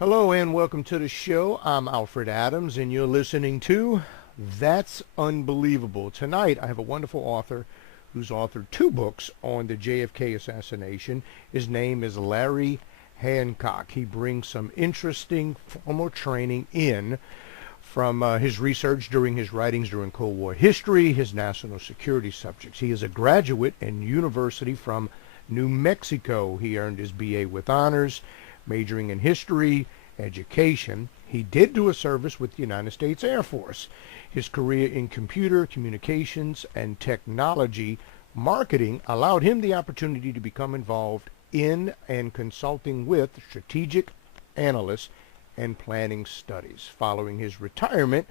Hello and welcome to the show. I'm Alfred Adams and you're listening to That's Unbelievable. Tonight I have a wonderful author who's authored two books on the JFK assassination. His name is Larry Hancock. He brings some interesting formal training in from his research during his writings during Cold War history, his national security subjects. He is a graduate in university from New Mexico. He earned his BA with honors, majoring in history, education. He did do a service with the United States Air Force. His career in computer, communications, and technology marketing allowed him the opportunity to become involved in and consulting with strategic analysts and planning studies. Following his retirement,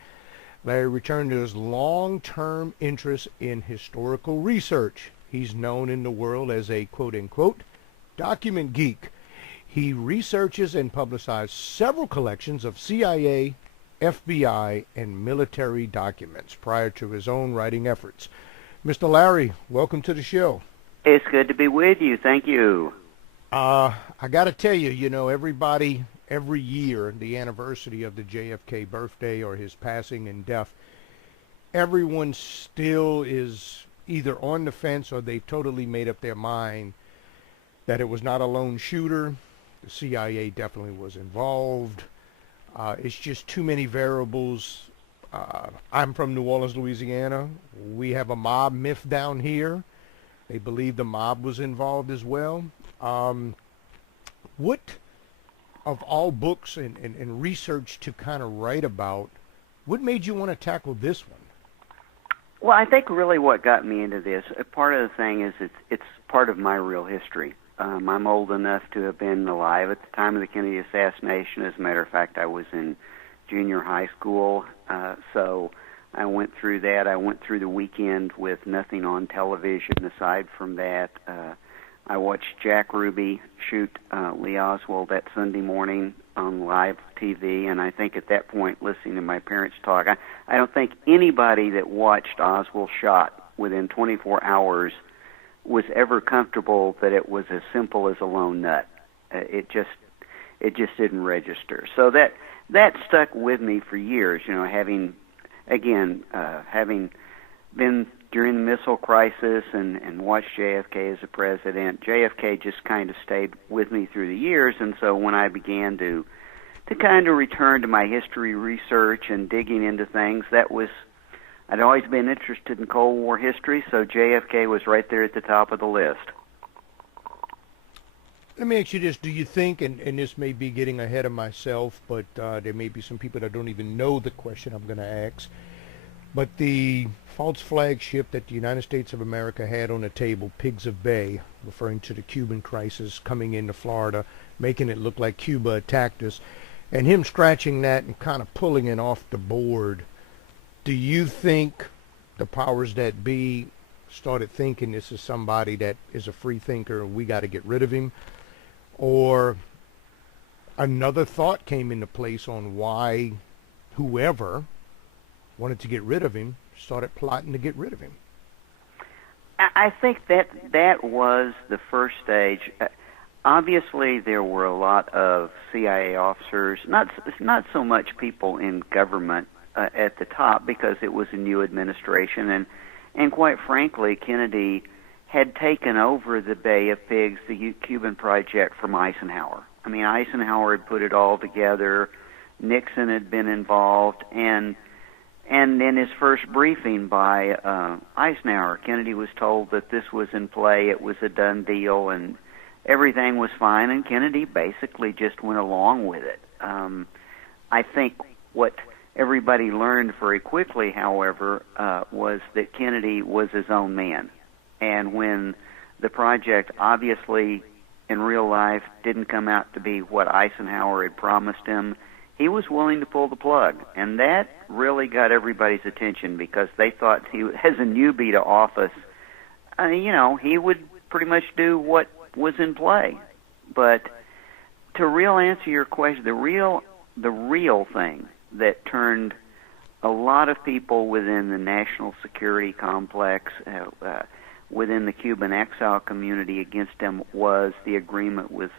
Larry returned to his long-term interest in historical research. He's known in the world as a quote-unquote document geek. He researches and publicizes several collections of CIA, FBI, and military documents prior to his own writing efforts. Mr. Larry, welcome to the show. It's good to be with you. Thank you. I got to tell you, everybody, every year, the anniversary of the JFK birthday or his passing and death, everyone still is either on the fence or they've totally made up their mind that it was not a lone shooter. The CIA definitely was involved. It's just too many variables. I'm from New Orleans, Louisiana. We have a mob myth down here. They believe the mob was involved as well. What, of all books and research to kind of write about, what made you want to tackle this one? Well, I think really what got me into this, part of the thing is it's part of my real history. I'm old enough to have been alive at the time of the Kennedy assassination. As a matter of fact, I was in junior high school, so I went through that. I went through the weekend with nothing on television aside from that. I watched Jack Ruby shoot Lee Oswald that Sunday morning on live TV, and I think at that point, listening to my parents talk, I don't think anybody that watched Oswald shot within 24 hours was ever comfortable that it was as simple as a lone nut. It just didn't register. So that stuck with me for years. Having been during the missile crisis and watched JFK as a president, JFK just kind of stayed with me through the years. And so when I began to kind of return to my history research and digging into things, I'd always been interested in Cold War history, so JFK was right there at the top of the list. Let me ask you this. Do you think, and this may be getting ahead of myself, but there may be some people that don't even know the question I'm going to ask, but the false flag ship that the United States of America had on the table, Pigs of Bay, referring to the Cuban crisis coming into Florida, making it look like Cuba attacked us, and him scratching that and kind of pulling it off the board, do you think the powers that be started thinking this is somebody that is a free thinker and we got to get rid of him? Or another thought came into place on why whoever wanted to get rid of him started plotting to get rid of him? I think that was the first stage. Obviously, there were a lot of CIA officers, not so much people in government at the top, because it was a new administration, and quite frankly, Kennedy had taken over the Bay of Pigs, the Cuban project, from Eisenhower. I mean, Eisenhower had put it all together. Nixon had been involved, and in his first briefing by Eisenhower, Kennedy was told that this was in play, it was a done deal, and everything was fine, and Kennedy basically just went along with it. I think what everybody learned very quickly, however, was that Kennedy was his own man. And when the project obviously in real life didn't come out to be what Eisenhower had promised him, he was willing to pull the plug. And that really got everybody's attention, because they thought he, as a newbie to office, he would pretty much do what was in play. But to real answer your question, the real thing that turned a lot of people within the national security complex, within the Cuban exile community against him, was the agreement with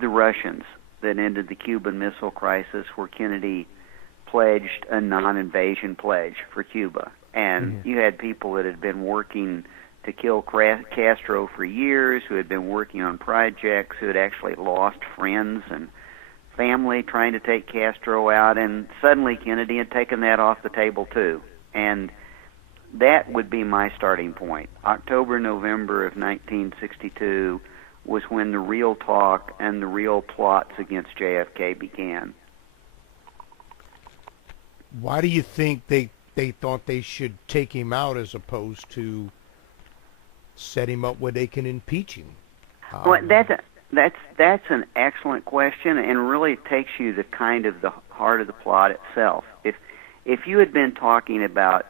the Russians. that ended the Cuban Missile Crisis, where Kennedy pledged a non-invasion pledge for Cuba. And you had people that had been working to kill Castro for years, who had been working on projects, who had actually lost friends and family trying to take Castro out, and suddenly Kennedy had taken that off the table too. And that would be my starting point. October, November of 1962 was when the real talk and the real plots against JFK began. Why do you think they thought they should take him out as opposed to set him up where they can impeach him? Well, that's an excellent question, and really takes you to kind of the heart of the plot itself. If you had been talking about,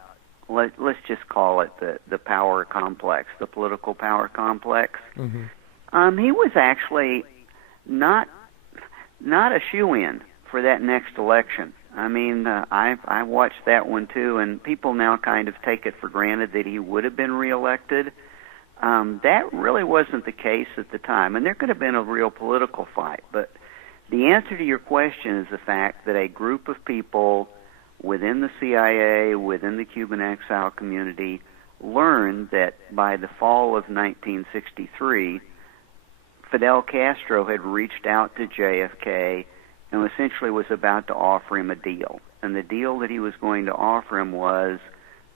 let's just call it the power complex, the political power complex, he was actually not a shoo-in for that next election. I mean, I watched that one too, and people now kind of take it for granted that he would have been reelected. That really wasn't the case at the time, and there could have been a real political fight. But the answer to your question is the fact that a group of people within the CIA, within the Cuban exile community, learned that by the fall of 1963, Fidel Castro had reached out to JFK and essentially was about to offer him a deal. And the deal that he was going to offer him was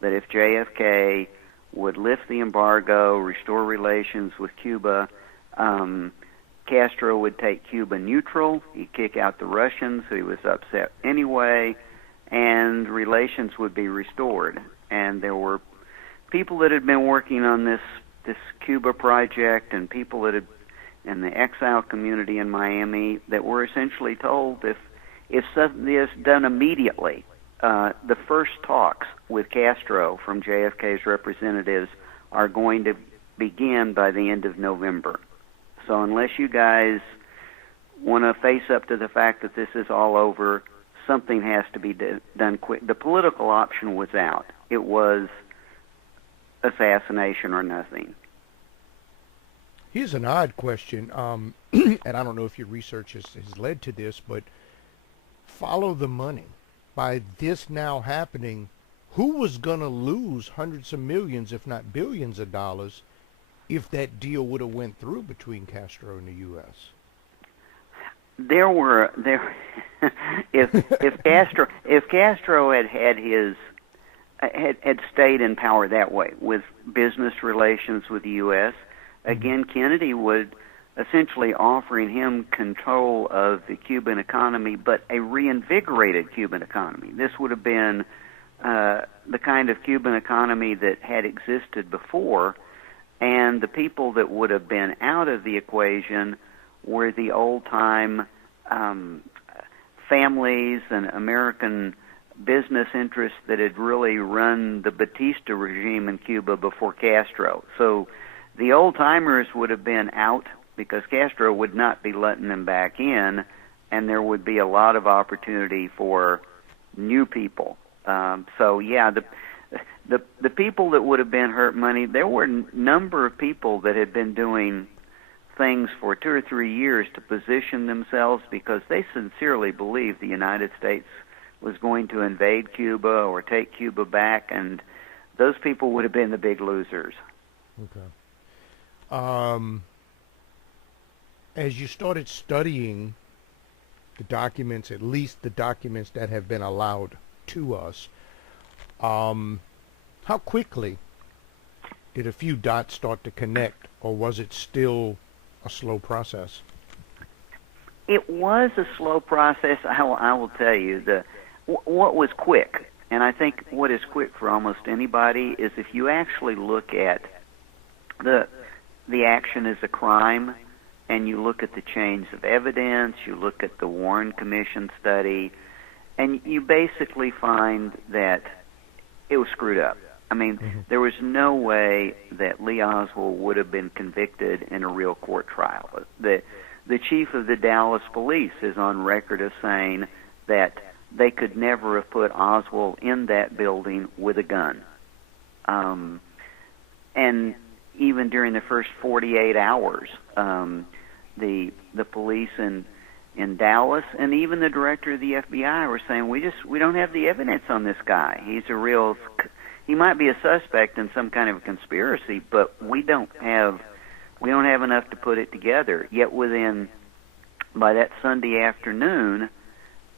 that if JFK would lift the embargo, restore relations with Cuba, Castro would take Cuba neutral, he'd kick out the Russians, who he was upset anyway, and relations would be restored. And there were people that had been working on this Cuba project, and people that had in the exile community in Miami, that were essentially told if something is done immediately, the first talks with Castro from JFK's representatives are going to begin by the end of November. So unless you guys want to face up to the fact that this is all over, something has to be done quick. The political option was out. It was assassination or nothing. Here's an odd question, and I don't know if your research has led to this, but follow the money. By this now happening, who was going to lose hundreds of millions, if not billions of dollars, if that deal would have went through between Castro and the U.S.? If Castro had stayed in power that way with business relations with the U.S., again, Kennedy would essentially offering him control of the Cuban economy, but a reinvigorated Cuban economy. This would have been the kind of Cuban economy that had existed before, and the people that would have been out of the equation were the old-time families and American business interests that had really run the Batista regime in Cuba before Castro. So the old-timers would have been out because Castro would not be letting them back in, and there would be a lot of opportunity for new people. So yeah, the people that would have been hurt money, there were a number of people that had been doing things for 2 or 3 years to position themselves because they sincerely believed the United States was going to invade Cuba or take Cuba back, and those people would have been the big losers. Okay. As you started studying the documents, at least the documents that have been allowed to us, how quickly did a few dots start to connect, or was it still a slow process? It was a slow process. I will tell you, what was quick, and I think what is quick for almost anybody, is if you actually look at the action as a crime, and you look at the chains of evidence, you look at the Warren Commission study, and you basically find that it was screwed up. I mean, there was no way that Lee Oswald would have been convicted in a real court trial. The chief of the Dallas police is on record as saying that they could never have put Oswald in that building with a gun. And even during the first 48 hours, the police in in Dallas, and even the director of the FBI were saying, we don't have the evidence on this guy. He might be a suspect in some kind of a conspiracy, but we don't have enough to put it together. Yet by that Sunday afternoon,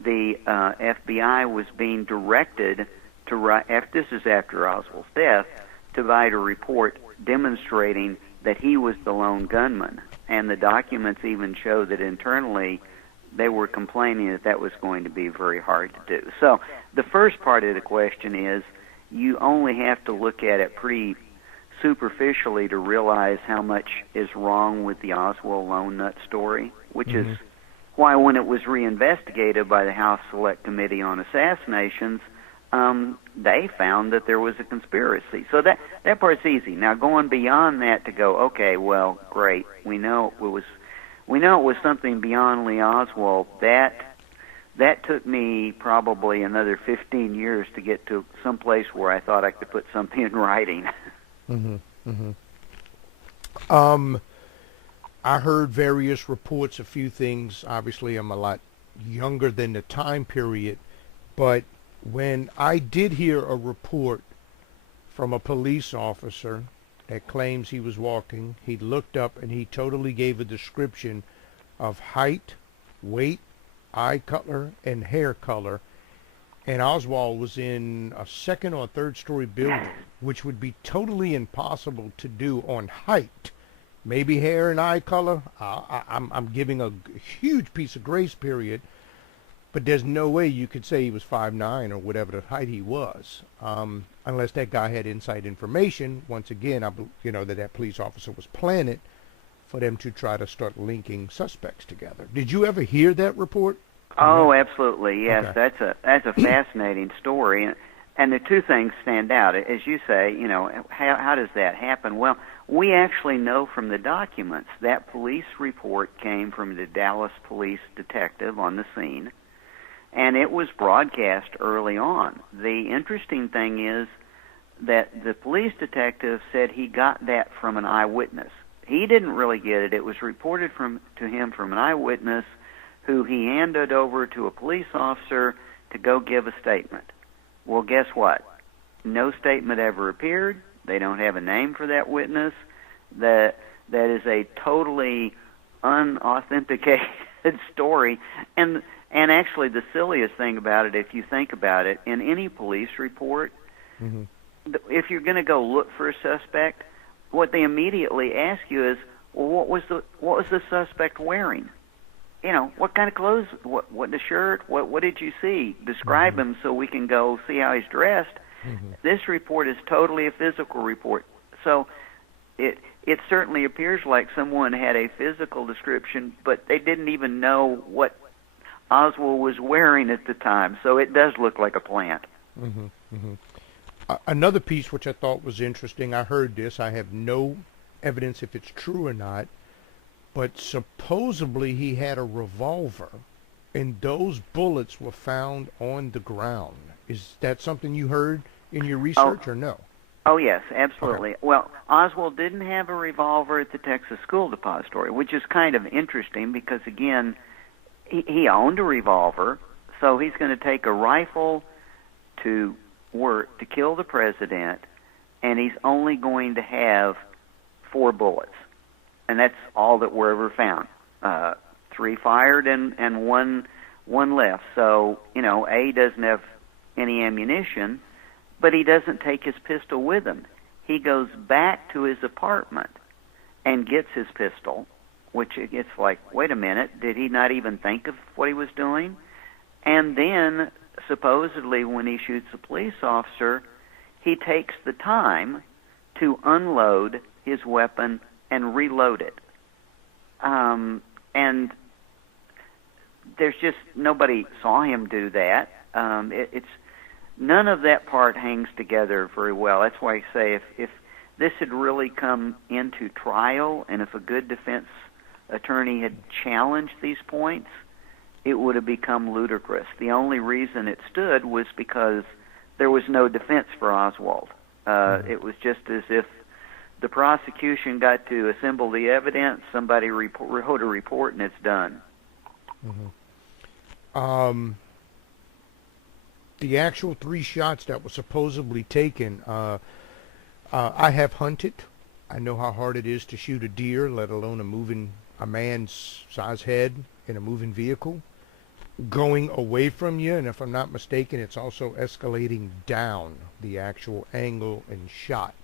the FBI was being directed to write, this is after Oswald's death, to write a report demonstrating that he was the lone gunman. And the documents even show that internally they were complaining that was going to be very hard to do. So the first part of the question is, you only have to look at it pretty superficially to realize how much is wrong with the Oswald lone nut story, which is why when it was reinvestigated by the House Select Committee on Assassinations, they found that there was a conspiracy. So that part's easy. Now going beyond that to go, okay, well, great, we know it was something beyond Lee Oswald. That took me probably another 15 years to get to some place where I thought I could put something in writing. I heard various reports, a few things. Obviously, I'm a lot younger than the time period, but when I did hear a report from a police officer that claims he was walking, he looked up and he totally gave a description of height, weight, eye color, and hair color, and Oswald was in a second or third story building, which would be totally impossible to do on height. Maybe hair and eye color, I'm giving a huge piece of grace period, but there's no way you could say he was 5'9" or whatever the height he was, unless that guy had inside information. Once again, that police officer was planted for them to try to start linking suspects together. Did you ever hear that report? Oh, absolutely, yes. Okay. That's a fascinating story, and the two things stand out. As you say, how does that happen? Well, we actually know from the documents that police report came from the Dallas police detective on the scene, and it was broadcast early on. The interesting thing is that the police detective said he got that from an eyewitness. He didn't really get it. It was reported to him from an eyewitness who he handed over to a police officer to go give a statement. Well, guess what? No statement ever appeared. They don't have a name for that witness. That is a totally unauthenticated story. And actually, the silliest thing about it, if you think about it, in any police report, if you're going to go look for a suspect, what they immediately ask you is, well, what was the suspect wearing? What kind of clothes? What the shirt? What did you see? Describe him so we can go see how he's dressed. This report is totally a physical report. So it certainly appears like someone had a physical description, but they didn't even know what Oswald was wearing at the time. So it does look like a plant. Another piece which I thought was interesting, I heard this, I have no evidence if it's true or not, but supposedly he had a revolver, and those bullets were found on the ground. Is that something you heard in your research or no? Oh, yes, absolutely. Okay. Well, Oswald didn't have a revolver at the Texas School Depository, which is kind of interesting because, again, he owned a revolver, so he's going to take a rifle to work to kill the president, and he's only going to have 4 bullets. And that's all that were ever found. 3 fired and one left. So, A doesn't have any ammunition, but he doesn't take his pistol with him. He goes back to his apartment and gets his pistol, which it's like, wait a minute, did he not even think of what he was doing? And then, supposedly, when he shoots a police officer, he takes the time to unload his weapon and reload it. And there's just nobody saw him do that. It's none of that part hangs together very well. That's why I say if this had really come into trial and if a good defense attorney had challenged these points, it would have become ludicrous. The only reason it stood was because there was no defense for Oswald. It was just as if the prosecution got to assemble the evidence, somebody wrote a report, and it's done. The actual 3 shots that were supposedly taken, I have hunted. I know how hard it is to shoot a deer, let alone a man's size head in a moving vehicle. Going away from you, and if I'm not mistaken, it's also escalating down the actual angle and shot.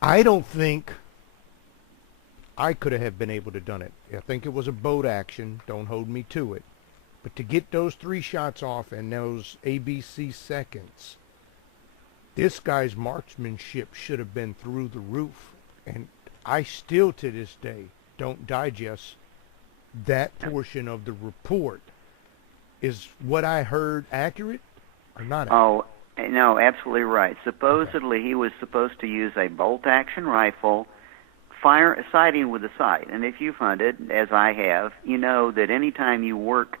I don't think I could have been able to done it. I think it was a boat action. Don't hold me to it. But to get those 3 shots off in those ABC seconds, this guy's marksmanship should have been through the roof. And I still, to this day, don't digest that portion of the report. Is what I heard accurate or not accurate? Oh, no, absolutely right. Supposedly, he was supposed to use a bolt-action rifle, sighting with a sight. And if you've hunted, as I have, you know that anytime you work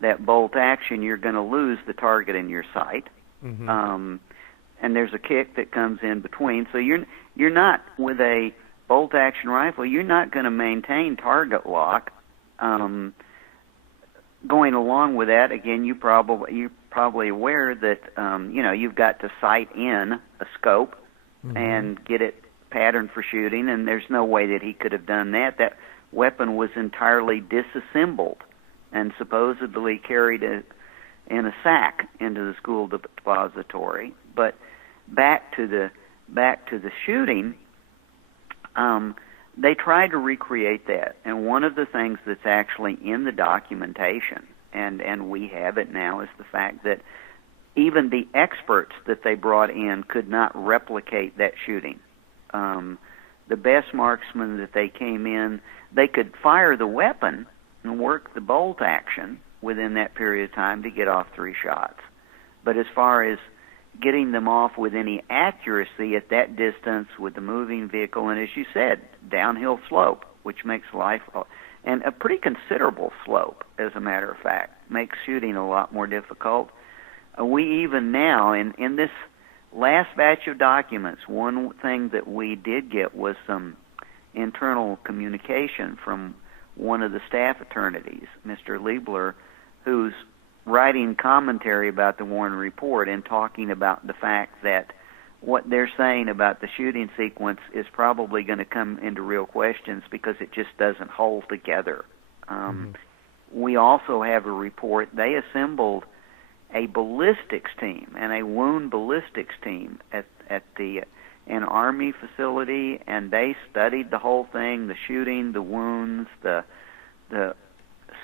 that bolt action, you're going to lose the target in your sight. And there's a kick that comes in between. So you're not, with a bolt-action rifle, you're not going to maintain target lock. Going along with that, again, you're probably aware that you've got to sight in a scope and get it patterned for shooting, and there's no way that he could have done that. That weapon was entirely disassembled and supposedly carried in a sack into the school depository. But back to the shooting. They tried to recreate that, and one of the things that's actually in the documentation, and we have it now, is the fact that even the experts that they brought in could not replicate that shooting. The best marksmen that they came in, they could fire the weapon and work the bolt action within that period of time to get off 3 shots. But as far as getting them off with any accuracy at that distance with the moving vehicle, and as you said, downhill slope, which makes life, and a pretty considerable slope, as a matter of fact, makes shooting a lot more difficult. We even now, in this last batch of documents, one thing that we did get was some internal communication from one of the staff attorneys, Mr. Liebler, who's writing commentary about the Warren Report and talking about the fact that what they're saying about the shooting sequence is probably going to come into real questions because it just doesn't hold together. We also have a report. They assembled a ballistics team and a wound ballistics team at an Army facility, and they studied the whole thing, the shooting, the wounds, the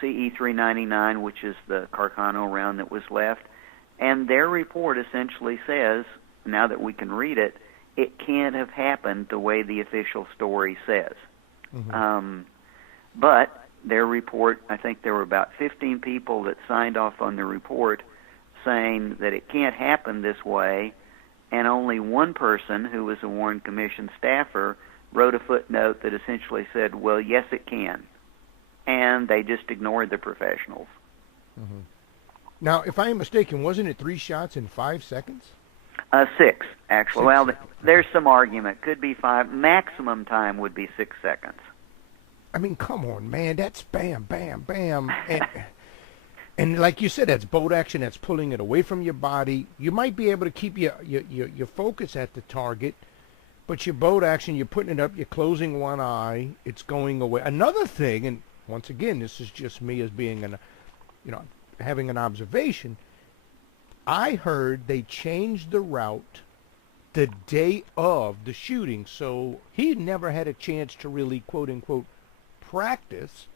CE-399, which is the Carcano round that was left. And their report essentially says, now that we can read it, it can't have happened the way the official story says. But their report, I think there were about 15 people that signed off on the report saying that it can't happen this way, and only one person, who was a Warren Commission staffer, wrote a footnote that essentially said, well, yes, it can. And they just ignored the professionals. Now, if I am mistaken, wasn't it 3 shots in 5 seconds? 6, actually. 6. Well, there's some argument. Could be 5. Maximum time would be 6 seconds. I mean, come on, man. That's bam, bam, bam. And like you said, that's bolt action. That's pulling it away from your body. You might be able to keep your focus at the target, but your bolt action, you're putting it up, you're closing one eye, it's going away. Another thing, and once again, this is just me as being having an observation. I heard they changed the route the day of the shooting, so he never had a chance to really, quote unquote, practice.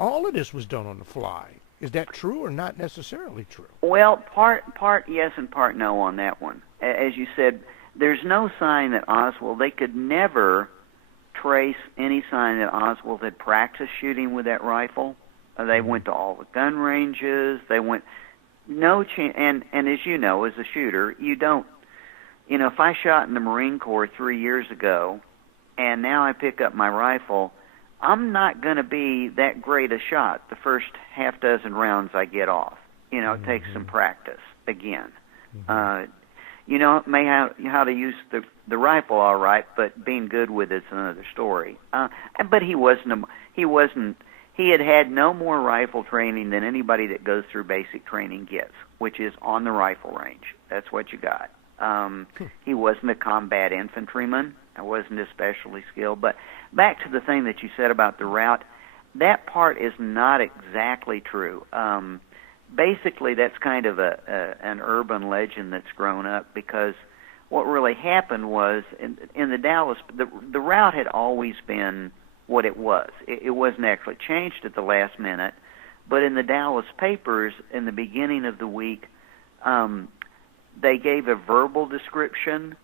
All of this was done on the fly. Is that true or not necessarily true? Well, part yes and part no on that one. As you said, there's no sign that Oswald, they could never trace any sign that Oswald had practiced shooting with that rifle. They went to all the gun ranges. They went, no chance. And as you know, as a shooter, you don't, if I shot in the Marine Corps 3 years ago and now I pick up my rifle, I'm not going to be that great a shot the first half dozen rounds I get off. It takes some practice again. May have how to use the rifle all right, but being good with it's another story. But he he had had no more rifle training than anybody that goes through basic training gets, which is on the rifle range. That's what you got. He wasn't a combat infantryman. I wasn't especially skilled. But back to the thing that you said about the route, that part is not exactly true. Basically, that's kind of an urban legend that's grown up, because what really happened was in the Dallas, the route had always been what it was. It wasn't actually changed at the last minute, but in the Dallas papers in the beginning of the week, they gave a verbal description,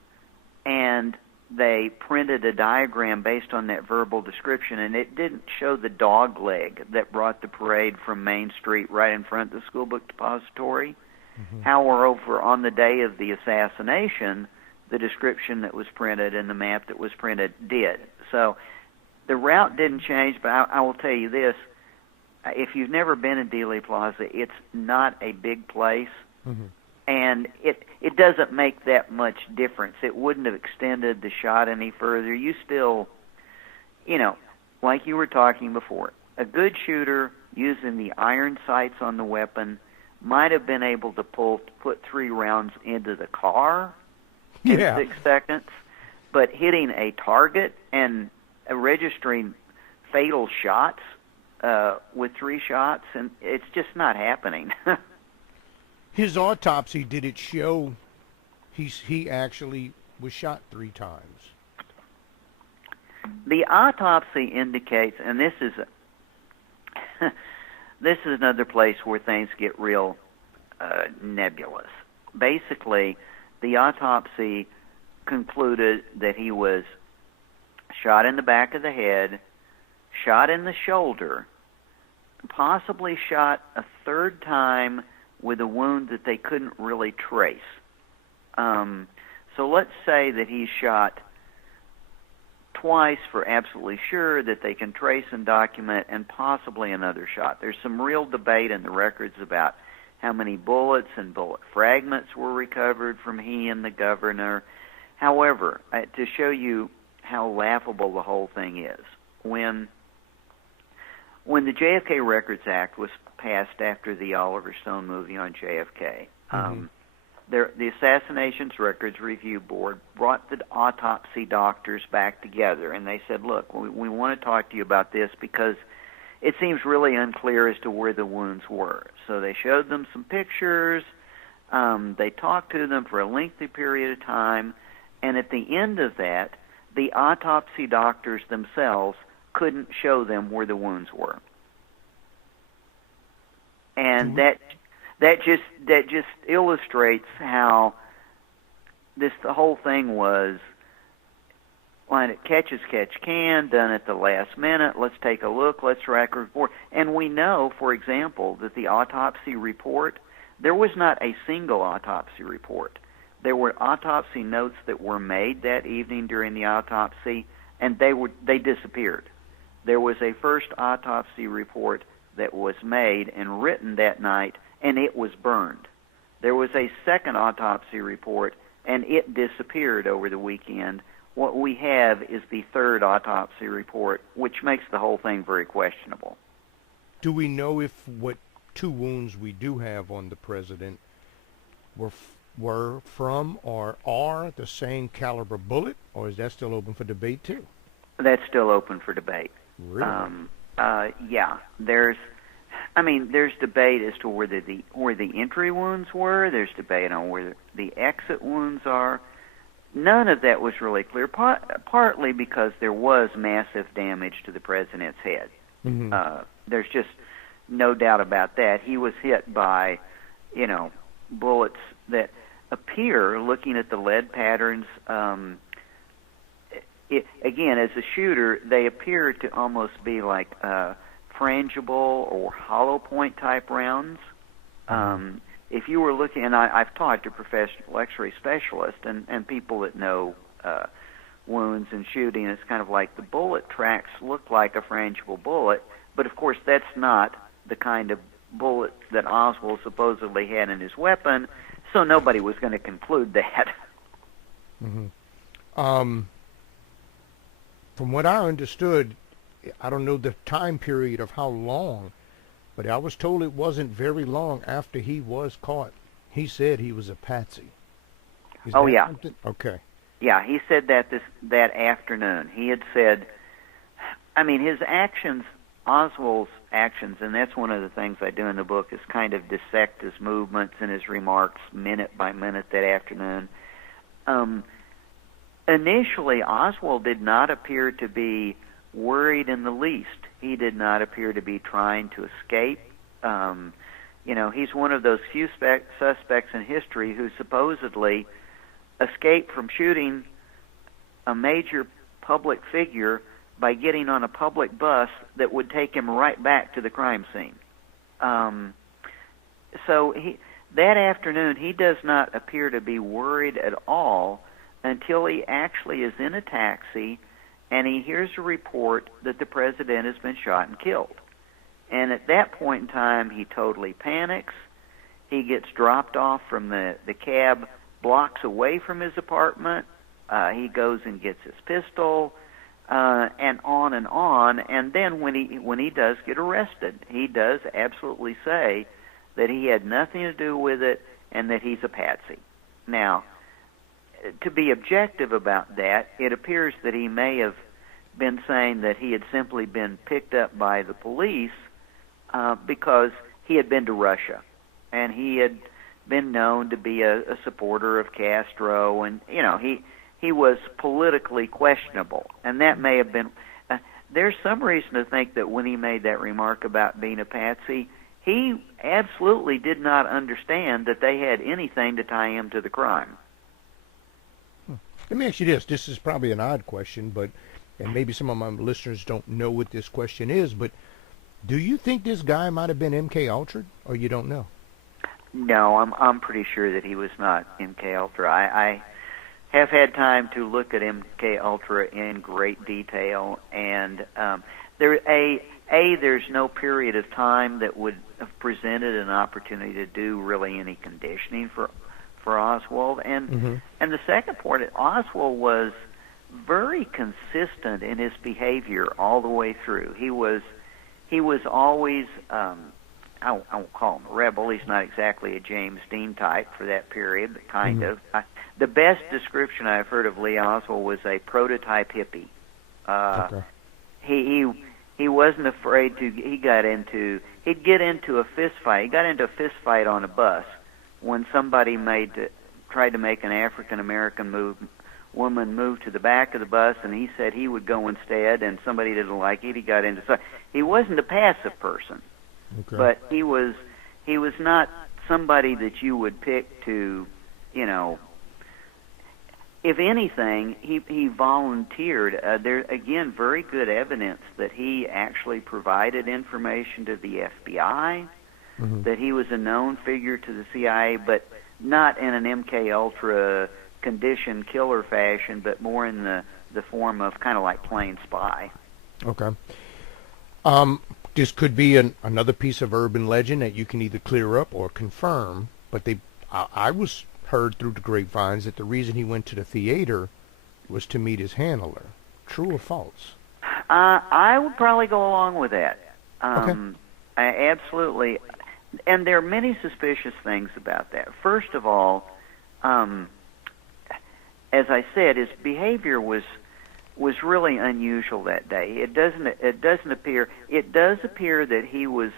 and they printed a diagram based on that verbal description, and it didn't show the dog leg that brought the parade from Main Street right in front of the school book depository. However, on the day of the assassination, the description that was printed and the map that was printed did. So the route didn't change, but I will tell you this. If you've never been in Dealey Plaza, it's not a big place. And it doesn't make that much difference. It wouldn't have extended the shot any further. You still, like you were talking before, a good shooter using the iron sights on the weapon might have been able to put 3 rounds into the car in 6 seconds, but hitting a target and registering fatal shots with 3 shots, and it's just not happening. His autopsy, did it show he actually was shot 3 times? The autopsy indicates, and this is another place where things get real nebulous. Basically, the autopsy concluded that he was shot in the back of the head, shot in the shoulder, possibly shot a 3rd time with a wound that they couldn't really trace. So let's say that he's shot twice for absolutely sure that they can trace and document, and possibly another shot. There's some real debate in the records about how many bullets and bullet fragments were recovered from he and the governor. However, to show you how laughable the whole thing is, when the JFK Records Act was passed after the Oliver Stone movie on JFK, the Assassinations Records Review Board brought the autopsy doctors back together, and they said, look, we want to talk to you about this because it seems really unclear as to where the wounds were. So they showed them some pictures, they talked to them for a lengthy period of time, and at the end of that, the autopsy doctors themselves couldn't show them where the wounds were. And that just illustrates how the whole thing was, when it catch as catch can, done at the last minute. Let's take a look. Let's write a report. And we know, for example, that the autopsy report, there was not a single autopsy report. There were autopsy notes that were made that evening during the autopsy, and they disappeared. There was a first autopsy report that was made and written that night, and it was burned. There was a second autopsy report, and it disappeared over the weekend. What we have is the third autopsy report, which makes the whole thing very questionable. Do we know if what 2 wounds we do have on the president were from or are the same caliber bullet, or is that still open for debate too? That's still open for debate. Really? Yeah. There's debate as to where the entry wounds were. There's debate on where the exit wounds are. None of that was really clear, partly because there was massive damage to the president's head. There's just no doubt about that. He was hit by, bullets that appear, looking at the lead patterns, again, as a shooter, they appear to almost be like frangible or hollow point type rounds. If you were looking, and I've talked to professional X-ray specialists and people that know wounds and shooting, it's kind of like the bullet tracks look like a frangible bullet, but of course that's not the kind of bullet that Oswald supposedly had in his weapon, so nobody was going to conclude that. From what I understood, I don't know the time period of how long, but I was told it wasn't very long after he was caught. He said he was a patsy. Is Oh that yeah, something? Okay. yeah. He said that afternoon. He had said, I mean, his actions, Oswald's actions, and that's one of the things I do in the book is kind of dissect his movements and his remarks minute by minute that afternoon. Initially, Oswald did not appear to be worried in the least. He did not appear to be trying to escape. He's one of those few suspects in history who supposedly escaped from shooting a major public figure by getting on a public bus that would take him right back to the crime scene. That afternoon, he does not appear to be worried at all until he actually is in a taxi and he hears a report that the president has been shot and killed. And at that point in time, he totally panics. He gets dropped off from the cab blocks away from his apartment. He goes and gets his pistol, and on and on. And then when he does get arrested, he does absolutely say that he had nothing to do with it and that he's a patsy. Now, to be objective about that, it appears that he may have been saying that he had simply been picked up by the police because he had been to Russia, and he had been known to be a supporter of Castro, and he was politically questionable, and that may have been. There's some reason to think that when he made that remark about being a patsy, he absolutely did not understand that they had anything to tie him to the crime. Let me ask you this. This is probably an odd question, and maybe some of my listeners don't know what this question is, but do you think this guy might have been MKUltra, or you don't know? No, I'm pretty sure that he was not MKUltra. I have had time to look at MKUltra in great detail, and there's no period of time that would have presented an opportunity to do really any conditioning for Oswald. And the second point, Oswald was very consistent in his behavior all the way through. He was always, I won't call him a rebel. He's not exactly a James Dean type for that period, but kind of. The best description I've heard of Lee Oswald was a prototype hippie. Okay. He wasn't afraid to. He'd get into a fist fight. He got into a fist fight on a bus when somebody tried to make an African American woman move to the back of the bus, and he said he would go instead, and somebody didn't like it. He got into. So he wasn't a passive person, but he was not somebody that you would pick to, If anything, he volunteered. There again, very good evidence that he actually provided information to the FBI, that he was a known figure to the CIA, but not in an MKUltra conditioned killer fashion, but more in the form of kind of like plain spy. Okay. This could be another piece of urban legend that you can either clear up or confirm, but I was heard through the grapevines that the reason he went to the theater was to meet his handler. True or false? I would probably go along with that. Okay. Absolutely. And there are many suspicious things about that. First of all, as I said, his behavior was really unusual that day. It does appear that he was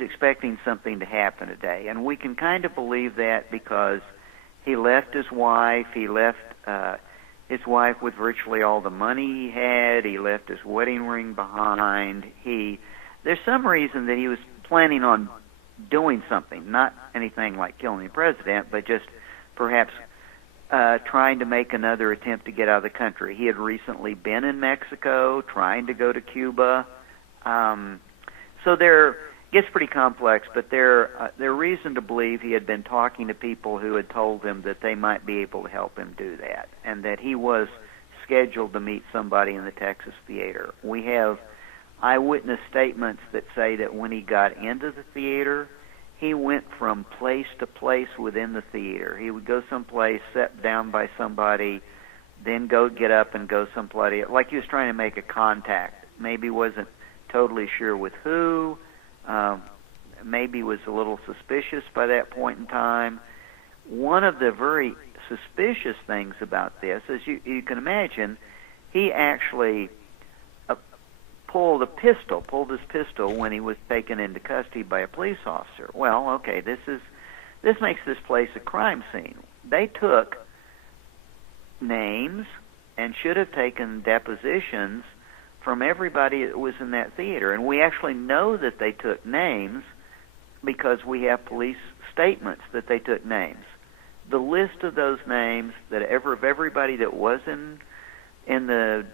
expecting something to happen today, and we can kind of believe that because he left his wife. He left his wife with virtually all the money he had. He left his wedding ring behind. There's some reason that he was planning on doing something, not anything like killing the president, but just perhaps trying to make another attempt to get out of the country. He had recently been in Mexico, trying to go to Cuba. So there gets pretty complex, but there reason to believe he had been talking to people who had told him that they might be able to help him do that, and that he was scheduled to meet somebody in the Texas theater. We have eyewitness statements that say that when he got into the theater, he went from place to place within the theater. He would go someplace, sit down by somebody, then go get up and go someplace, like he was trying to make a contact. maybe wasn't totally sure with who, maybe was a little suspicious by that point in time. One of the very suspicious things about this, as you can imagine, he actually pulled his pistol when he was taken into custody by a police officer. Well, okay, this makes this place a crime scene. They took names and should have taken depositions from everybody that was in that theater. And we actually know that they took names because we have police statements that they took names. The list of those names of everybody that was in the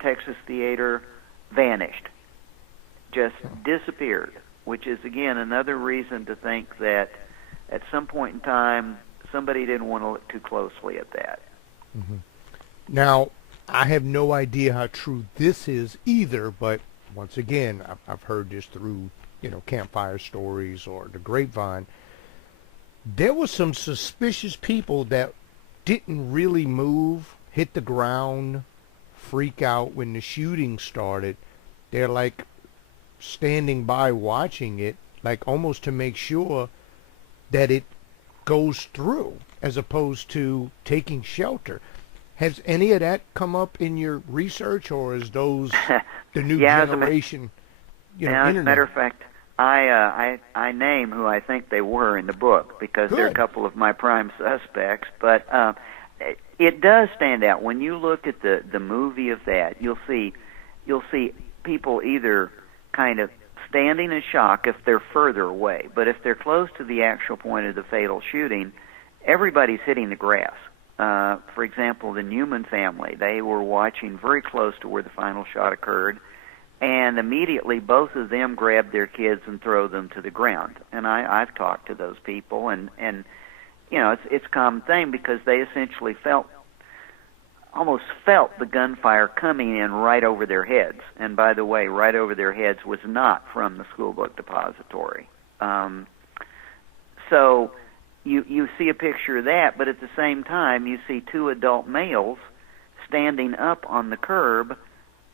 Texas theater vanished, just disappeared, which is, again, another reason to think that at some point in time somebody didn't want to look too closely at that. Mm-hmm. Now, I have no idea how true this is either, but once again, I've heard this through, campfire stories or the grapevine. There were some suspicious people that didn't really move, hit the ground, freak out when the shooting started. They're like standing by watching it, like almost to make sure that it goes through, as opposed to taking shelter. Has any of that come up in your research, or is those the new generation? As a matter of fact, I name who I think they were in the book because they're a couple of my prime suspects. But it does stand out when you look at the movie of that. You'll see people either kind of standing in shock if they're further away, but if they're close to the actual point of the fatal shooting, everybody's hitting the grass. For example, the Newman family, they were watching very close to where the final shot occurred, and immediately both of them grabbed their kids and throw them to the ground. And I've talked to those people, and it's a common thing because they essentially almost felt the gunfire coming in right over their heads. And by the way, right over their heads was not from the school book depository. So you see a picture of that, but at the same time you see two adult males standing up on the curb.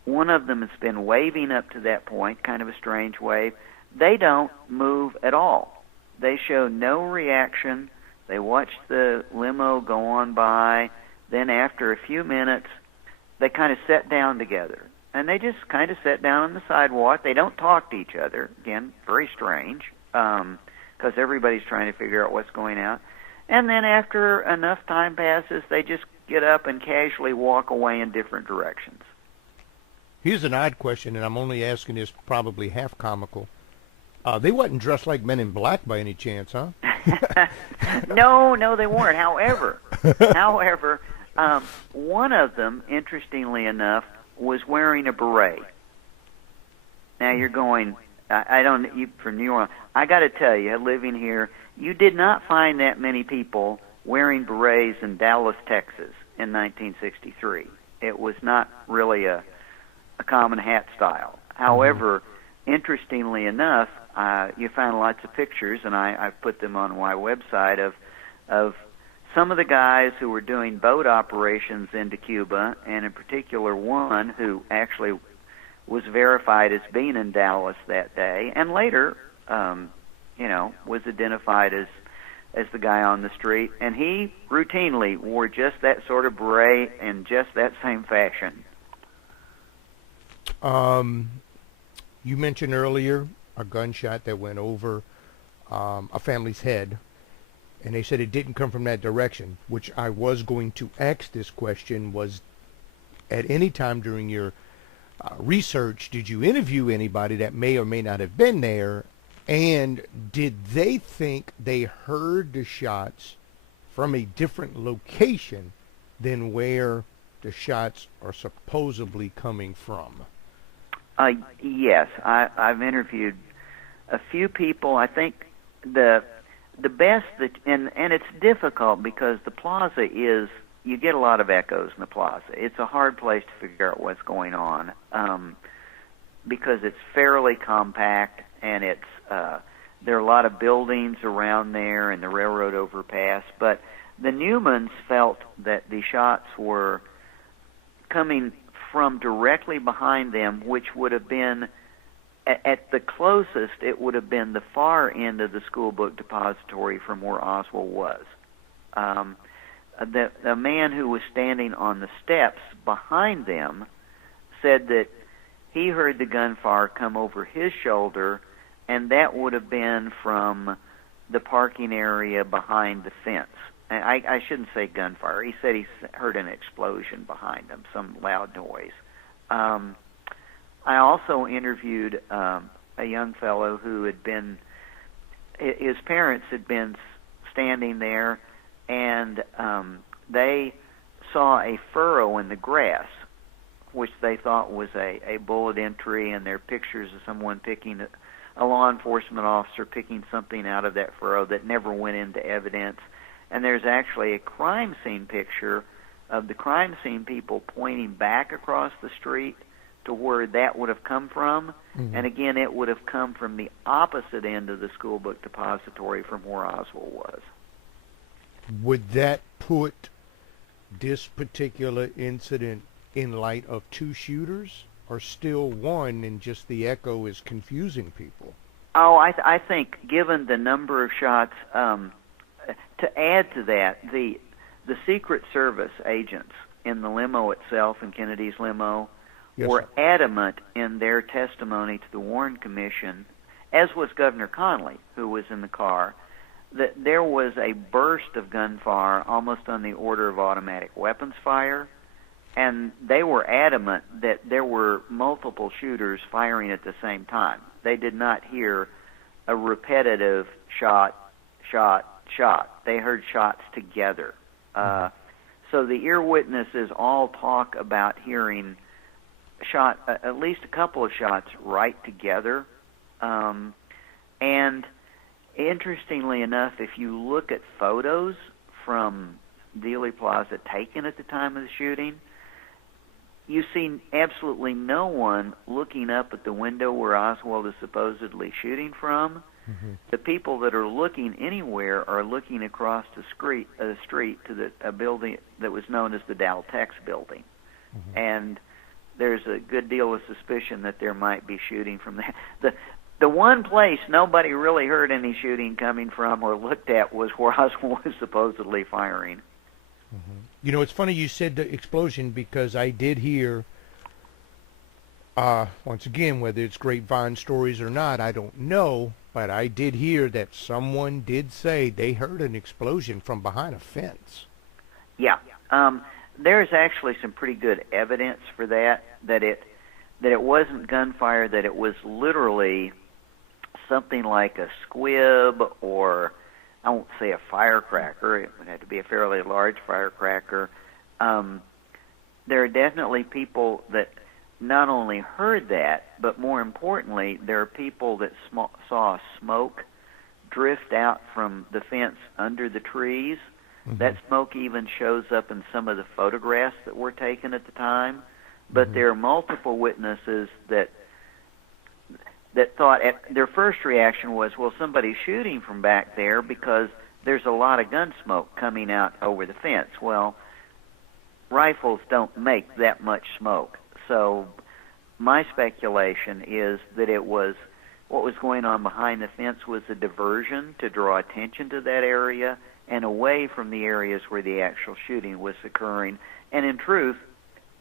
One of them has been waving up to that point, kind of a strange wave. They don't move at all. They show no reaction. They watch the limo go on by. Then after a few minutes, they kind of sit down together. And they just kind of sit down on the sidewalk. They don't talk to each other. Again, very strange, because everybody's trying to figure out what's going on. And then after enough time passes, they just get up and casually walk away in different directions. Here's an odd question, and I'm only asking this probably half comical. They wasn't dressed like Men in Black by any chance, huh? No, they weren't. However, one of them, interestingly enough, was wearing a beret. Now you're going, you from New York. I got to tell you, living here, you did not find that many people wearing berets in Dallas, Texas in 1963. It was not really a common hat style. However, interestingly enough, you find lots of pictures, and I've put them on my website, of some of the guys who were doing boat operations into Cuba, and in particular one who actually was verified as being in Dallas that day, and later, was identified as the guy on the street, and he routinely wore just that sort of beret in just that same fashion. You mentioned earlier a gunshot that went over a family's head, and they said it didn't come from that direction, which I was going to ask this question was, at any time during your research, did you interview anybody that may or may not have been there, and did they think they heard the shots from a different location than where the shots are supposedly coming from? Yes, I've interviewed a few people. I think the best and it's difficult because the plaza is, you get a lot of echoes in the plaza. It's a hard place to figure out what's going on because it's fairly compact, and there are a lot of buildings around there and the railroad overpass. But the Newmans felt that the shots were coming from directly behind them, which would have been, at the closest, it would have been the far end of the school book depository from where Oswald was. The man who was standing on the steps behind them said that he heard the gunfire come over his shoulder, and that would have been from the parking area behind the fence. And I shouldn't say gunfire. He said he heard an explosion behind him, some loud noise. I also interviewed a young fellow who had been, his parents had been standing there, and they saw a furrow in the grass, which they thought was a bullet entry, and there are pictures of someone picking, a law enforcement officer picking something out of that furrow that never went into evidence. And there's actually a crime scene picture of the crime scene people pointing back across the street to where that would have come from. Mm-hmm. And again, it would have come from the opposite end of the school book depository from where Oswald was. Would that put this particular incident in light of two shooters, or still one, and just the echo is confusing people? Oh, I think given the number of shots, to add to that, the Secret Service agents in the limo itself, in Kennedy's limo, yes, were adamant in their testimony to the Warren Commission, as was Governor Connally, who was in the car, that there was a burst of gunfire almost on the order of automatic weapons fire, and they were adamant that there were multiple shooters firing at the same time. They did not hear a repetitive shot, shot, shot. They heard shots together. So the ear witnesses all talk about hearing at least a couple of shots right together. And interestingly enough, if you look at photos from Dealey Plaza taken at the time of the shooting, you see absolutely no one looking up at the window where Oswald is supposedly shooting from. Mm-hmm. The people that are looking anywhere are looking across the street to a building that was known as the Daltex building. Mm-hmm. And there's a good deal of suspicion that there might be shooting from there. The one place nobody really heard any shooting coming from or looked at was where Oswald was supposedly firing. Mm-hmm. You know, it's funny you said the explosion, because I did hear, once again, whether it's grapevine stories or not, I don't know, but I did hear that someone did say they heard an explosion from behind a fence. Yeah. There's actually some pretty good evidence for that it wasn't gunfire, that it was literally something like a squib, or I won't say a firecracker. It would have to be a fairly large firecracker. There are definitely people that not only heard that, but more importantly, there are people that saw smoke drift out from the fence under the trees. Mm-hmm. That smoke even shows up in some of the photographs that were taken at the time. But mm-hmm. there are multiple witnesses that thought, their first reaction was, well, somebody's shooting from back there because there's a lot of gun smoke coming out over the fence. Well, rifles don't make that much smoke. So my speculation is that what was going on behind the fence was a diversion to draw attention to that area and away from the areas where the actual shooting was occurring. And in truth,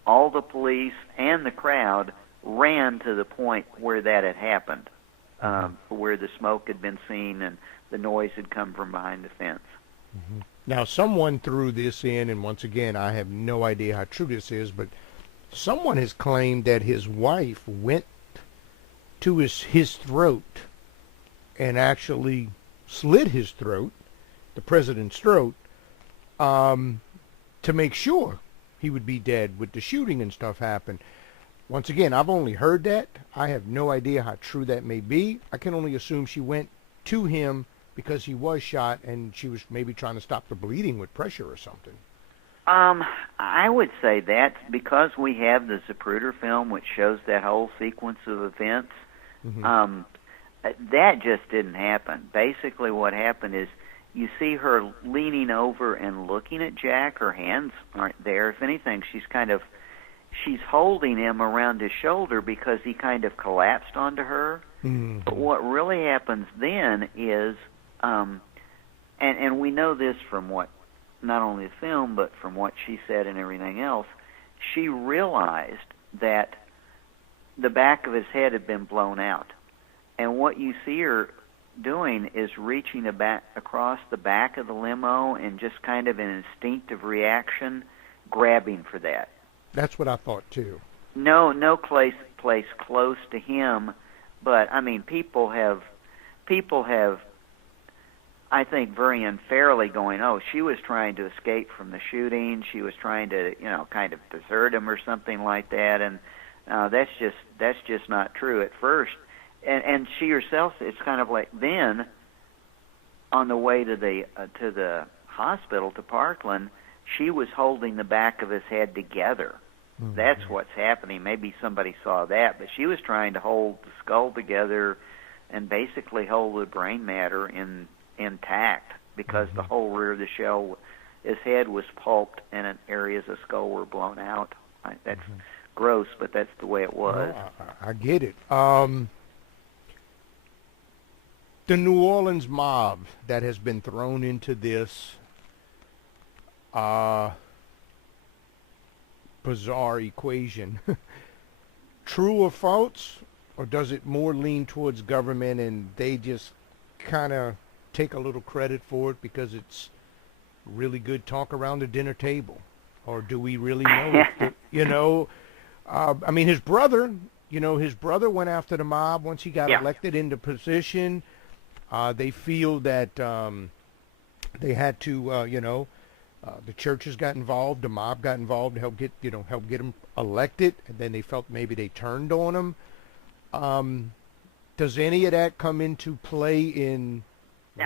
all the police and the crowd ran to the point where that had happened, where the smoke had been seen and the noise had come from behind the fence. Mm-hmm. Now, someone threw this in, and once again, I have no idea how true this is, but someone has claimed that his wife went to his throat and actually slit his throat, the president's throat, to make sure he would be dead with the shooting and stuff happen. Once again, I've only heard that. I have no idea how true that may be. I can only assume she went to him because he was shot and she was maybe trying to stop the bleeding with pressure or something. I would say that's because we have the Zapruder film, which shows that whole sequence of events. Mm-hmm. That just didn't happen. Basically what happened is you see her leaning over and looking at Jack. Her hands aren't there. If anything, she's holding him around his shoulder because he kind of collapsed onto her. Mm-hmm. But what really happens then is, and we know this from what, not only the film, but from what she said and everything else, she realized that the back of his head had been blown out. And what you see her doing is reaching across the back of the limo and just kind of an instinctive reaction, grabbing for that. That's what I thought too. No place close to him, but I mean, people have, I think, very unfairly going, oh, she was trying to escape from the shooting, she was trying to, kind of desert him or something like that, and that's just not true at first. And she herself, it's kind of like then, on the way to the hospital, to Parkland, she was holding the back of his head together. Mm-hmm. That's what's happening. Maybe somebody saw that, but she was trying to hold the skull together and basically hold the brain matter intact, because the whole rear of the shell, his head was pulped and areas of skull were blown out. That's gross, but that's the way it was. No, I get it. The New Orleans mob that has been thrown into this bizarre equation, true or false, or does it more lean towards government and they just kind of take a little credit for it because it's really good talk around the dinner table? Or do we really know? I mean, his brother went after the mob once he got elected into position. They feel that they had to, the churches got involved, the mob got involved to help get him elected, and then they felt maybe they turned on him. Does any of that come into play in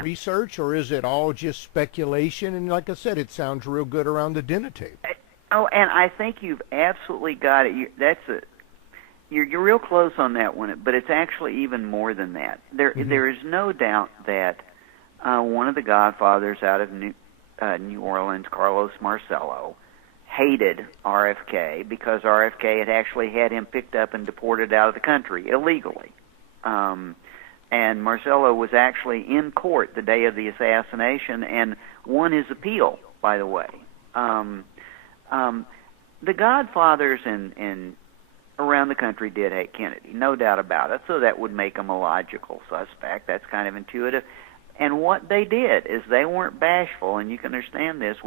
research, or is it all just speculation? And like I said, it sounds real good around the dinner table. Oh, and I think you've absolutely got it. You're real close on that one, but it's actually even more than that. There is no doubt that one of the godfathers out of New Orleans, Carlos Marcello, hated RFK because RFK had actually had him picked up and deported out of the country illegally. And Marcello was actually in court the day of the assassination and won his appeal, by the way. The godfathers in around the country did hate Kennedy, no doubt about it, so that would make him a logical suspect. That's kind of intuitive. And what they did is they weren't bashful, and you can understand this.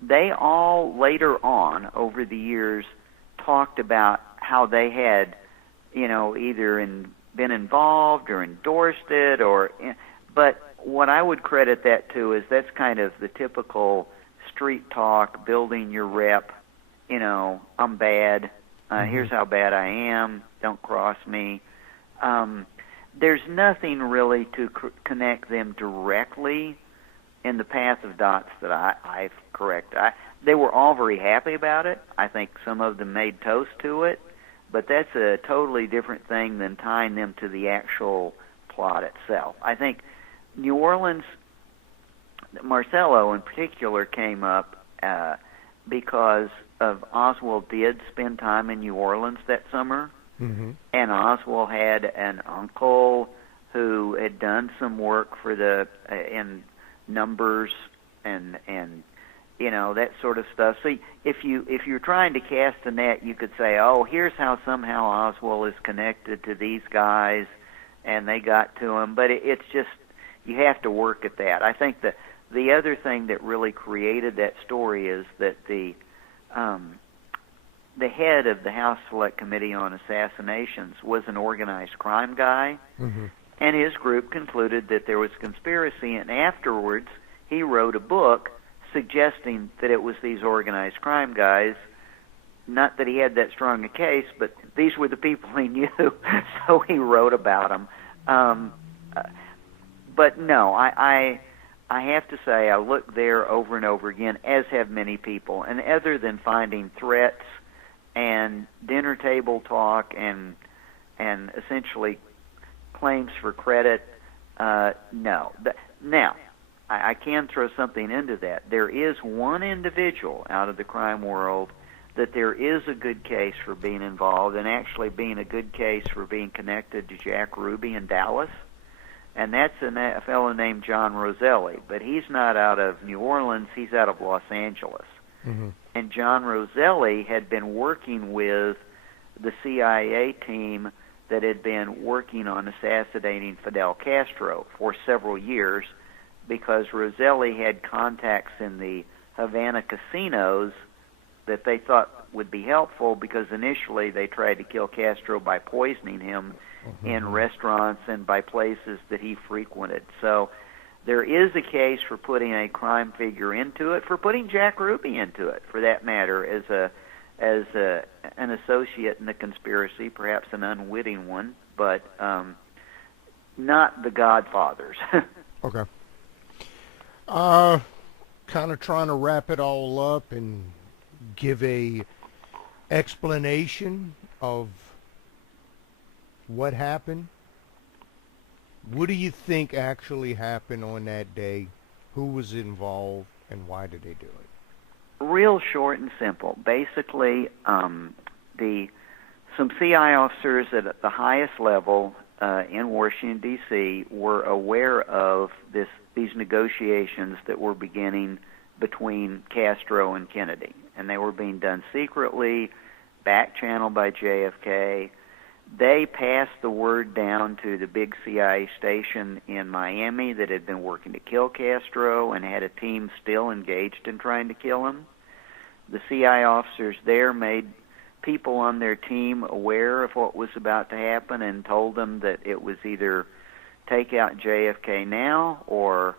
They all later on, over the years, talked about how they had, either been involved or endorsed it, but what I would credit that to is that's kind of the typical street talk, building your rep. I'm bad. Here's how bad I am. Don't cross me. There's nothing really to connect them directly in the path of dots that I've corrected. They were all very happy about it. I think some of them made toast to it, but that's a totally different thing than tying them to the actual plot itself. I think New Orleans, Marcello in particular, came up because of Oswald did spend time in New Orleans that summer. Mm-hmm. And Oswald had an uncle who had done some work for in numbers and that sort of stuff. So if you're trying to cast a net, you could say, oh, here's how somehow Oswald is connected to these guys, and they got to him. But it's just, you have to work at that. I think that the other thing that really created that story is that the head of the House Select Committee on Assassinations was an organized crime guy, and his group concluded that there was conspiracy, and afterwards he wrote a book suggesting that it was these organized crime guys. Not that he had that strong a case, but these were the people he knew, so he wrote about them. But no, I have to say I looked there over and over again, as have many people, and other than finding threats and dinner table talk and essentially claims for credit, no. Now, I can throw something into that. There is one individual out of the crime world that there is a good case for being involved, and actually being a good case for being connected to Jack Ruby in Dallas. And that's a fellow named John Roselli, but he's not out of New Orleans, he's out of Los Angeles. Mm-hmm. And John Roselli had been working with the CIA team that had been working on assassinating Fidel Castro for several years, because Roselli had contacts in the Havana casinos that they thought would be helpful, because initially they tried to kill Castro by poisoning him in restaurants and by places that he frequented. So there is a case for putting a crime figure into it, for putting Jack Ruby into it, for that matter, as an associate in the conspiracy, perhaps an unwitting one, but not the godfathers. Okay. Kind of trying to wrap it all up and give a explanation of what happened. What do you think actually happened on that day? Who was involved, and why did they do it? Real short and simple. Basically, some CIA officers at the highest level in Washington, D.C. were aware of these negotiations that were beginning between Castro and Kennedy, and they were being done secretly, back-channeled by JFK. They passed the word down to the big CIA station in Miami that had been working to kill Castro and had a team still engaged in trying to kill him. The CIA officers there made people on their team aware of what was about to happen and told them that it was either take out JFK now or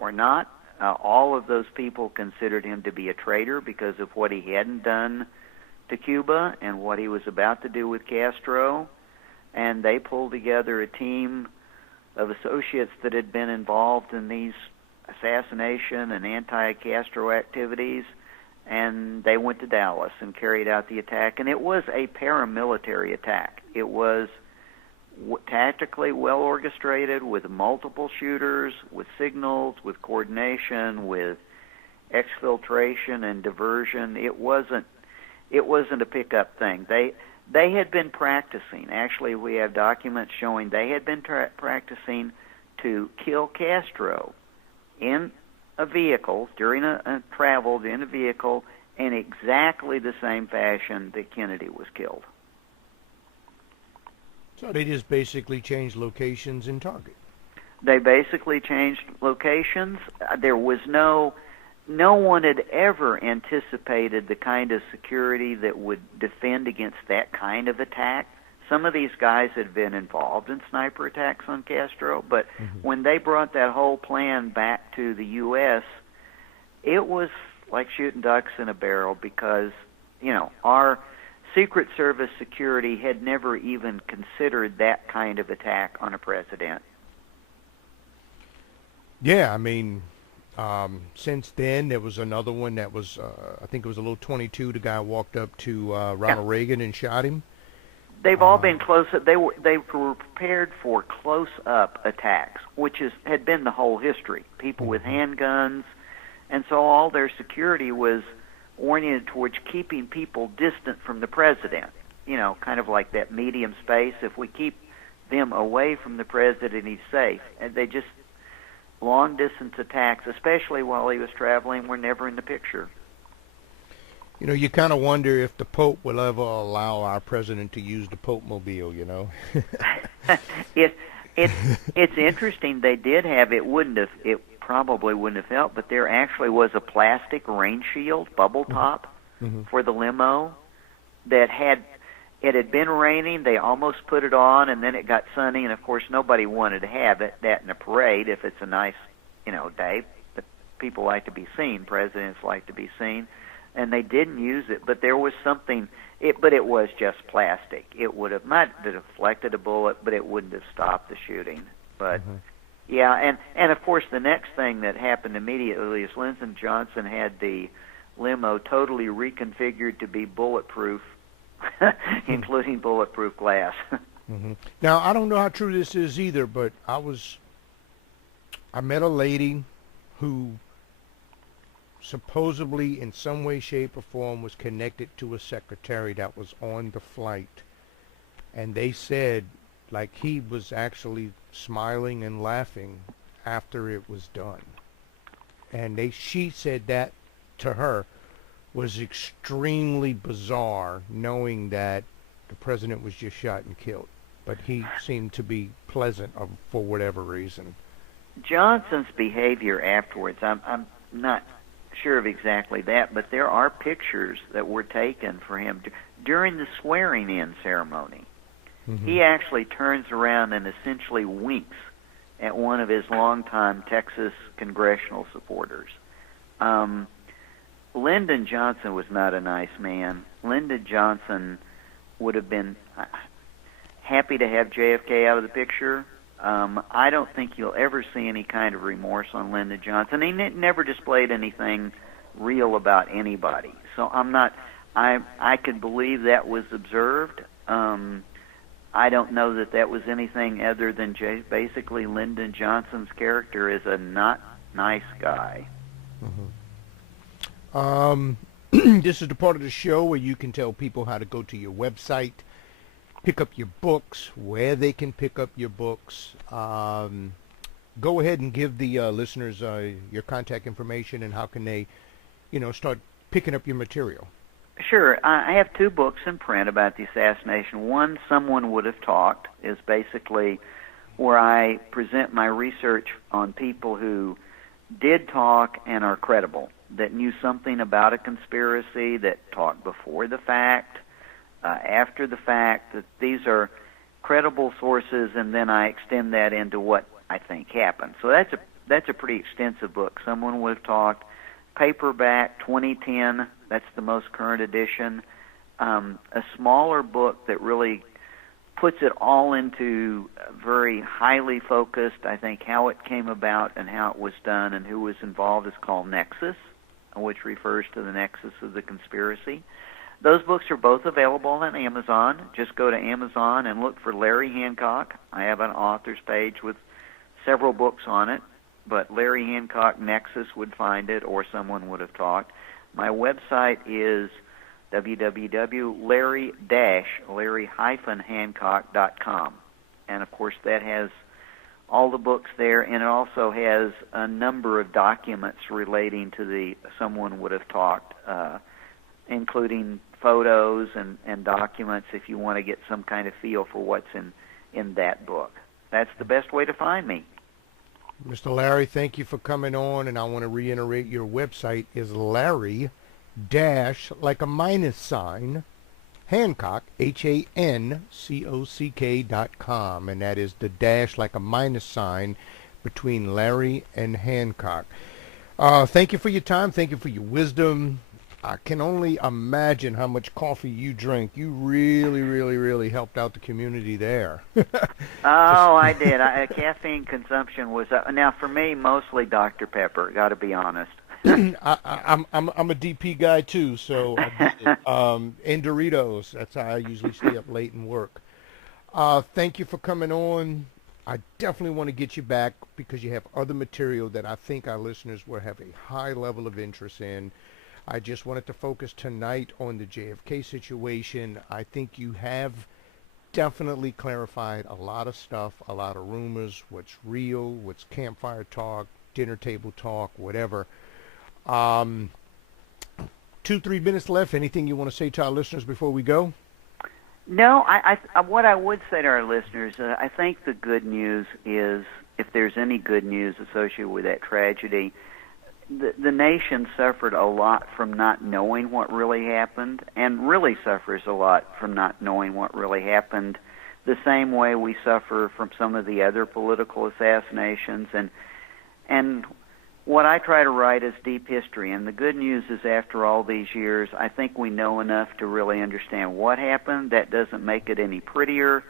not. All of those people considered him to be a traitor because of what he hadn't done to Cuba and what he was about to do with Castro, and they pulled together a team of associates that had been involved in these assassination and anti-Castro activities, and they went to Dallas and carried out the attack. And it was a paramilitary attack. It was tactically well orchestrated, with multiple shooters, with signals, with coordination, with exfiltration and diversion. It wasn't a pickup thing. They had been practicing. Actually, we have documents showing they had been practicing to kill Castro in a vehicle, during a travel in a vehicle, in exactly the same fashion that Kennedy was killed. So they just basically changed locations and target. They basically changed locations. There was no one had ever anticipated the kind of security that would defend against that kind of attack. Some of these guys had been involved in sniper attacks on Castro, but when they brought that whole plan back to the U.S., it was like shooting ducks in a barrel, because, our Secret Service security had never even considered that kind of attack on a president. Yeah, I mean, since then, there was another one that was, I think it was a little 22. The guy walked up to Ronald Reagan and shot him. They've all been close up. They were prepared for close-up attacks, which had been the whole history. People with handguns, and so all their security was oriented towards keeping people distant from the president. Kind of like that medium space. If we keep them away from the president, he's safe. And they just long-distance attacks, especially while he was traveling, were never in the picture. You kind of wonder if the Pope will ever allow our president to use the Popemobile, It's interesting. They did have it. It probably wouldn't have helped, but there actually was a plastic rain shield, bubble top, for the limo that it had been raining. They almost put it on, and then it got sunny, and of course nobody wanted to have that in a parade if it's a nice, day. But people like to be seen. Presidents like to be seen. And they didn't use it, but there was something. But it was just plastic. It might have deflected a bullet, but it wouldn't have stopped the shooting. But yeah, and of course the next thing that happened immediately is Lyndon Johnson had the limo totally reconfigured to be bulletproof, including bulletproof glass. Now, I don't know how true this is either, but I met a lady who supposedly in some way, shape, or form was connected to a secretary that was on the flight. And they said, like, he was actually smiling and laughing after it was done. And she said that to her was extremely bizarre, knowing that the president was just shot and killed. But he seemed to be pleasant for whatever reason. Johnson's behavior afterwards, I'm not sure of exactly that, but there are pictures that were taken for him during the swearing-in ceremony. Mm-hmm. He actually turns around and essentially winks at one of his longtime Texas congressional supporters. Lyndon Johnson was not a nice man. Lyndon Johnson would have been happy to have JFK out of the picture. I don't think you'll ever see any kind of remorse on Lyndon Johnson. He never displayed anything real about anybody. So I could believe that was observed. I don't know that that was anything other than basically Lyndon Johnson's character is a not nice guy. Mm-hmm. This is the part of the show where you can tell people how to go to your website, pick up your books, where they can pick up your books. Go ahead and give the listeners your contact information and how can they, start picking up your material. Sure. I have 2 books in print about the assassination. One, Someone Would Have Talked, is basically where I present my research on people who did talk and are credible, that knew something about a conspiracy, that talked before the fact, after the fact, that these are credible sources, and then I extend that into what I think happened. So that's a pretty extensive book. Someone Would Have Talked. Paperback, 2010, that's the most current edition. A smaller book that really puts it all into very highly focused, I think, how it came about and how it was done and who was involved is called Nexus, which refers to the nexus of the conspiracy. Those books are both available on Amazon. Just go to Amazon and look for Larry Hancock. I have an author's page with several books on it, but Larry Hancock Nexus would find it, or Someone Would Have Talked. My website is www.larry-hancock.com. And, of course, that has all the books there, and it also has a number of documents relating to the Someone Would Have Talked, including photos and documents if you want to get some kind of feel for what's in that book. That's the best way to find me. Mr. Larry, thank you for coming on, and I want to reiterate your website is Larry like a minus sign, Hancock, HANCOCK.com, and that is the dash like a minus sign between Larry and Hancock. Thank you for your time. Thank you for your wisdom. I can only imagine how much coffee you drink. You really, really, really helped out the community there. I did. Caffeine consumption was now for me mostly Dr. Pepper. Got to be honest. I'm a DP guy too, so I did it. And Doritos. That's how I usually stay up late and work. Thank you for coming on. I definitely want to get you back because you have other material that I think our listeners will have a high level of interest in. I just wanted to focus tonight on the JFK situation. I think you have definitely clarified a lot of stuff, a lot of rumors, what's real, what's campfire talk, dinner table talk, whatever. 2-3 minutes left. Anything you want to say to our listeners before we go? No, I what I would say to our listeners, I think the good news is, if there's any good news associated with that tragedy, the nation suffered a lot from not knowing what really happened, and really suffers a lot from not knowing what really happened, the same way we suffer from some of the other political assassinations. And what I try to write is deep history, and the good news is after all these years, I think we know enough to really understand what happened. That doesn't make it any prettier,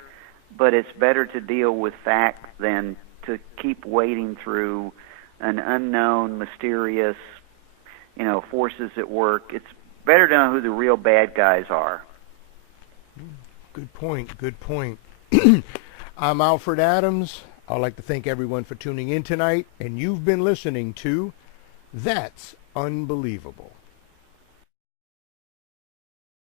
but it's better to deal with fact than to keep wading through an unknown, mysterious, forces at work. It's better to know who the real bad guys are. Good point. Good point. I'm Alfred Adams. I'd like to thank everyone for tuning in tonight, and you've been listening to That's unbelievable.